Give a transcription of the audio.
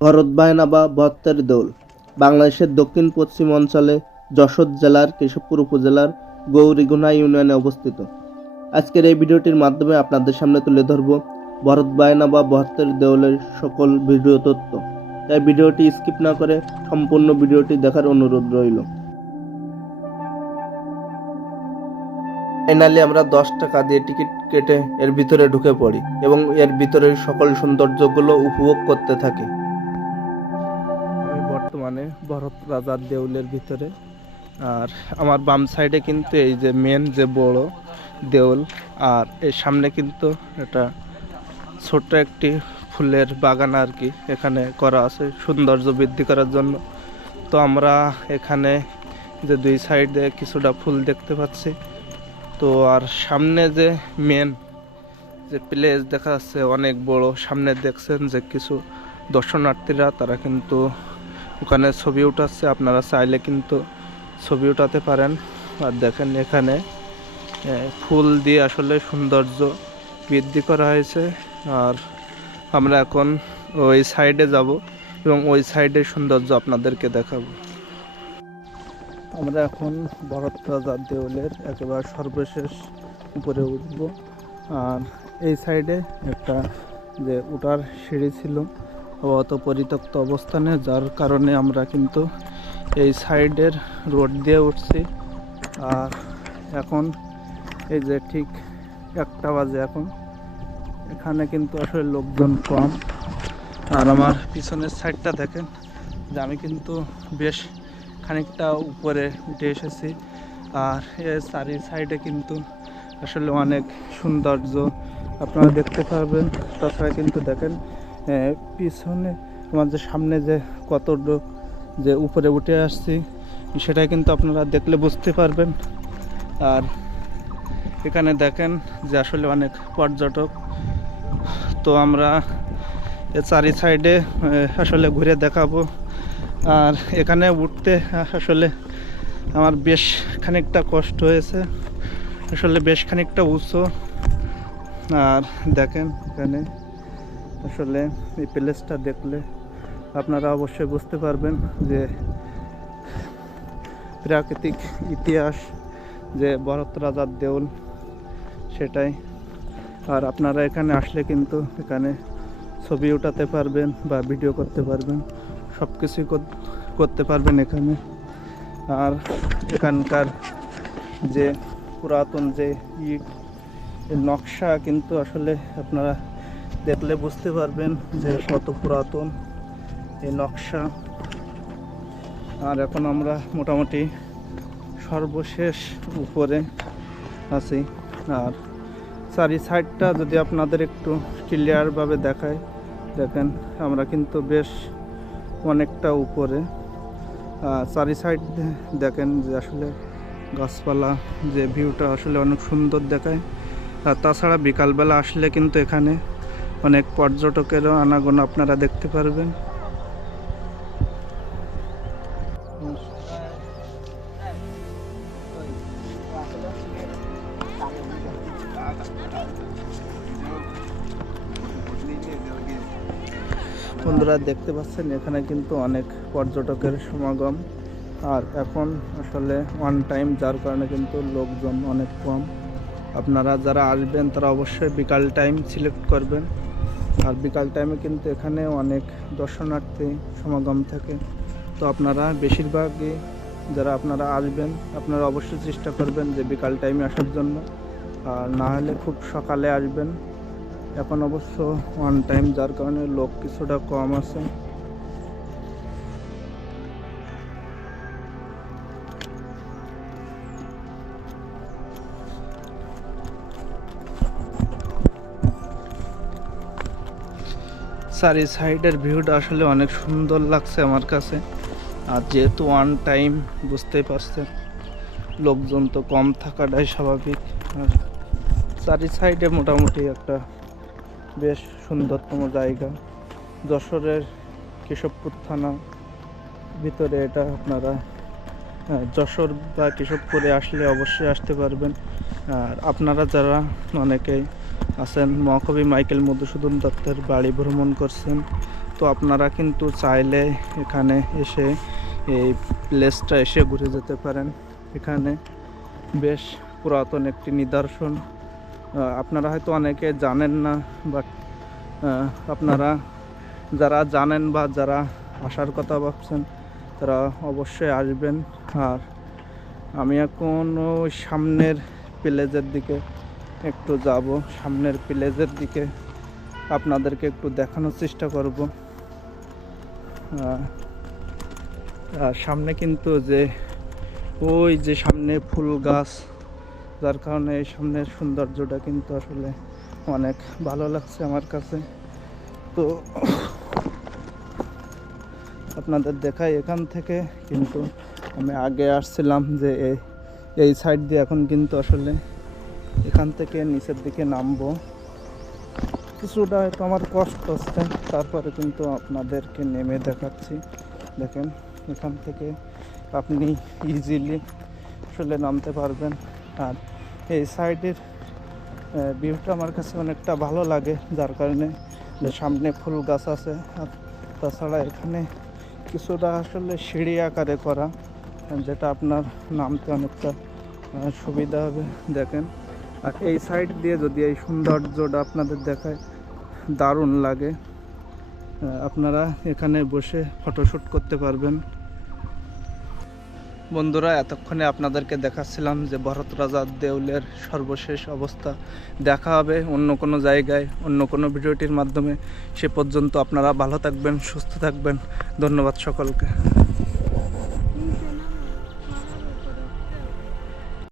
ভরত বায়না বা বত্তের দৌল। বাংলাদেশের দক্ষিণ পশ্চিম অঞ্চলে যশোর জেলার, কেশবপুর উপজেলার, গৌরীগুনা ইউনিয়নে অবস্থিত। আজকের এই ভিডিওটির মাধ্যমে আপনাদের সামনে তুলে ধরব ভরত বায়না বা বহত্তের দেউলের সকল ভিডিও তথ্য। তাই ভিডিওটি স্কিপ না করে সম্পূর্ণ ভিডিওটি দেখার অনুরোধ রইল। ফাইনালি আমরা দশ টাকা দিয়ে টিকিট কেটে এর ভিতরে ঢুকে পড়ি এবং এর ভিতরের সকল সৌন্দর্যগুলো উপভোগ করতে থাকি। ভরত রাজার দেউলের ভিতরে। আর আমার বাম সাইডে কিন্তু এই যে মেন যে বড় দেউল, আর এর সামনে কিন্তু এটা ছোট্ট একটি ফুলের বাগান আর কি এখানে করা আছে সৌন্দর্য বৃদ্ধি করার জন্য। তো আমরা এখানে যে দুই সাইডে কিছুটা ফুল দেখতে পাচ্ছি। তো আর সামনে যে মেন যে প্লেস দেখা যাচ্ছে অনেক বড়, সামনে দেখছেন যে কিছু দর্শনার্থীরা, তারা কিন্তু ওখানে ছবি উঠাচ্ছে, আপনারা চাইলে কিন্তু ছবি উঠাতে পারেন। আর দেখেন এখানে ফুল দিয়ে আসলে সৌন্দর্য বৃদ্ধি করা হয়েছে। আর আমরা এখন ওই সাইডে যাব এবং ওই সাইডের সৌন্দর্য আপনাদেরকে দেখাবো। আমরা এখন ভরত রাজার দেউলের একেবারে সর্বশেষ উপরে উঠব। আর এই সাইডে একটা যে ওটার সিঁড়ি ছিল অত পরিত্যক্ত অবস্থানে, যার কারণে আমরা কিন্তু এই সাইডের রোড দিয়ে উঠছি। আর এখন এই যে ঠিক একটা বাজে এখন। এখানে কিন্তু আসলে লোকজন কম। আর আমার পিছনের সাইডটা দেখেন, যে আমি কিন্তু বেশ খানিকটা উপরে উঠে এসেছি। আর এর চারি সাইডে কিন্তু আসলে অনেক সৌন্দর্য আপনারা দেখতে পারবেন। তাছাড়া কিন্তু দেখেন পিছনে আমার যে সামনে যে কতটুক যে উপরে উঠে আসছি, সেটা কিন্তু আপনারা দেখলে বুঝতে পারবেন। আর এখানে দেখেন যে আসলে অনেক পর্যটক। তো আমরা চারি সাইডে আসলে ঘুরে দেখাবো। আর এখানে উঠতে আসলে আমার বেশ খানিকটা কষ্ট হয়েছে। আসলে বেশ খানিকটা উঁচু। আর দেখেন এখানে আসলে এই প্লেসটা দেখলে আপনারা অবশ্যই বুঝতে পারবেন যে প্রাকৃতিক ইতিহাস যে ভরত রাজার দেউল সেটাই। আর আপনারা এখানে আসলে কিন্তু এখানে ছবি উঠাতে পারবেন বা ভিডিও করতে পারবেন সব কিছুই করতে পারবেন এখানে। আর এখানকার যে পুরাতন যে ইট নকশা কিন্তু আসলে আপনারা দেখলে বুঝতে পারবেন যে কত পুরাতন এই নকশা। আর এখন আমরা মোটামুটি সর্বশেষ উপরে আছি। আর চারি সাইডটা যদি আপনাদের একটু ক্লিয়ারভাবে দেখায়, দেখেন আমরা কিন্তু বেশ অনেকটা উপরে। চারি সাইড দেখেন যে আসলে গাছপালা, যে ভিউটা আসলে অনেক সুন্দর দেখায়। আর তাছাড়া বিকালবেলা আসলে কিন্তু এখানে অনেক পর্যটকেরও আনাগোনা আপনারা দেখতে পারবেন। বন্ধুরা, দেখতে পাচ্ছেন, এখানে কিন্তু অনেক পর্যটকের সমাগম। আর এখন আসলে ওয়ান টাইম যার কারণে কিন্তু লোকজন অনেক কম। আপনারা যারা আসবেন, তারা অবশ্যই বিকাল টাইম সিলেক্ট করবেন। আর বিকাল টাইমে কিন্তু এখানে অনেক দর্শনার্থী সমাগম থাকে। তো আপনারা বেশিরভাগই যারা আপনারা আসবেন, আপনারা অবশ্যই চেষ্টা করবেন যে বিকাল টাইমে আসার জন্য। আর না হলে খুব সকালে আসবেন। এখন অবশ্য ওয়ান টাইম যার কারণে লোক কিছুটা কম আছে। চারি সাইডের ভিউটা আসলে অনেক সুন্দর লাগছে আমার কাছে। আর যেহেতু ওয়ান টাইম বুঝতেই পারছেন, লোকজন তো কম থাকাটাই স্বাভাবিক। আর চারি সাইডে মোটামুটি একটা বেশ সুন্দরতম জায়গা। যশোরের কেশবপুর থানা ভিতরে এটা আপনারা যশোর বা কেশবপুরে আসলে অবশ্যই আসতে পারবেন। আর আপনারা যারা অনেকেই আছেন মহাকবি মাইকেল মধুসূদন দত্তের বাড়ি ভ্রমণ করছেন। তো আপনারা কিন্তু চাইলে এখানে এসে এই প্লেসটা এসে ঘুরে যেতে পারেন। এখানে বেশ পুরাতন একটি নিদর্শন। আপনারা হয়তো অনেকে জানেন না বাট আপনারা যারা জানেন বা যারা আসার কথা ভাবছেন, তারা অবশ্যই আসবেন। আর আমি এখন ওই সামনের প্লেজের দিকে একটু যাব সামনের প্লেজের দিকে। আপনাদেরকে একটু দেখানোর চেষ্টা করব। আর সামনে কিন্তু যে ওই যে সামনে ফুল গাছ, যার কারণে এই সামনের সৌন্দর্যটা কিন্তু আসলে অনেক ভালো লাগছে আমার কাছে। তো আপনাদের দেখাই এখান থেকে, কিন্তু আমি আগে আসছিলাম যে এই সাইড দিয়ে এখন কিন্তু আসলে এখান থেকে নিচের দিকে নামবো। কিছুটা হয়তো আমার কষ্ট হচ্ছে, তারপরে কিন্তু আপনাদেরকে নেমে দেখাচ্ছি। দেখেন, এখান থেকে আপনি ইজিলি আসলে নামতে পারবেন। আর এই সাইডের ভিউটা আমার কাছে অনেকটা ভালো লাগে, যার কারণে সামনে ফুল গাছ আছে। আর তাছাড়া এখানে কিছুটা আসলে সিঁড়ি আকারে করা, যেটা আপনার নামতে অনেকটা সুবিধা হবে। দেখেন আর এই সাইড দিয়ে যদি এই সৌন্দর্যটা আপনাদের দেখায়, দারুণ লাগে। আপনারা এখানে বসে ফটোশ্যুট করতে পারবেন। বন্ধুরা, এতক্ষণে আপনাদেরকে দেখাচ্ছিলাম যে ভরত রাজা দেউলের সর্বশেষ অবস্থা। দেখা হবে অন্য কোনো জায়গায়, অন্য কোনো ভিডিওটির মাধ্যমে। সে পর্যন্ত আপনারা ভালো থাকবেন, সুস্থ থাকবেন। ধন্যবাদ সকলকে।